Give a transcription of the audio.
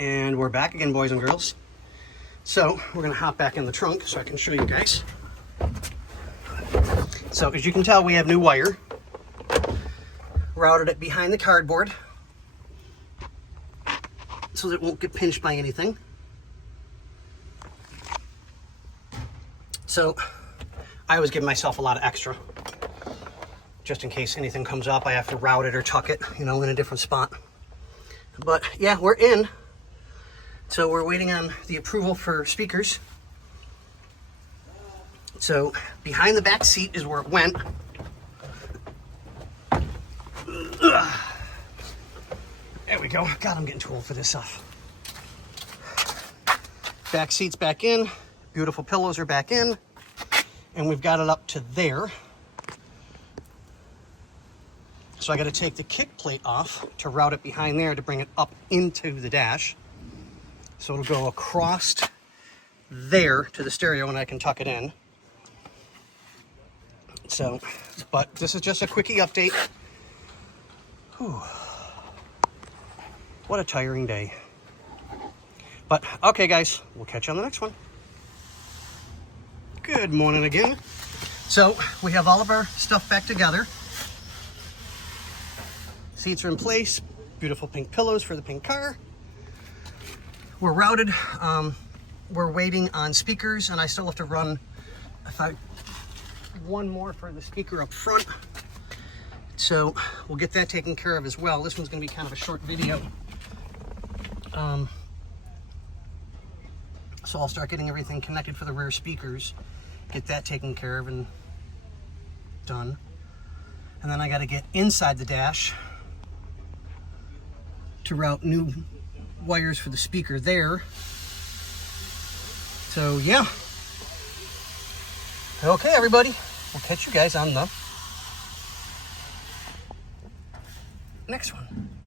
And we're back again, boys and girls. So we're gonna hop back in the trunk so I can show you guys. So as you can tell, we have new wire. Routed it behind the cardboard so that it won't get pinched by anything. So I always give myself a lot of extra, just in case anything comes up. I have to route it or tuck it, you know, in a different spot. But yeah, we're in. So we're waiting on the approval for speakers. So behind the back seat is where it went. There we go. God, I'm getting too old for this stuff. Back seat's back in. Beautiful pillows are back in. And we've got it up to there. So I got to take the kick plate off to route it behind there to bring it up into the dash. So it'll go across there to the stereo and I can tuck it in. So, but this is just a quickie update. Whew. What a tiring day. But, okay guys, we'll catch you on the next one. Good morning again. So, we have all of our stuff back together. Seats are in place. Beautiful pink pillows for the pink car. We're routed. We're waiting on speakers, and I still have to run one more for the speaker up front. So we'll get that taken care of as well. This one's going to be kind of a short video. So I'll start getting everything connected for the rear speakers, get that taken care of and done. And then I got to get inside the dash to route new wires for the speaker there. So yeah. Okay, everybody. We'll catch you guys on the next one.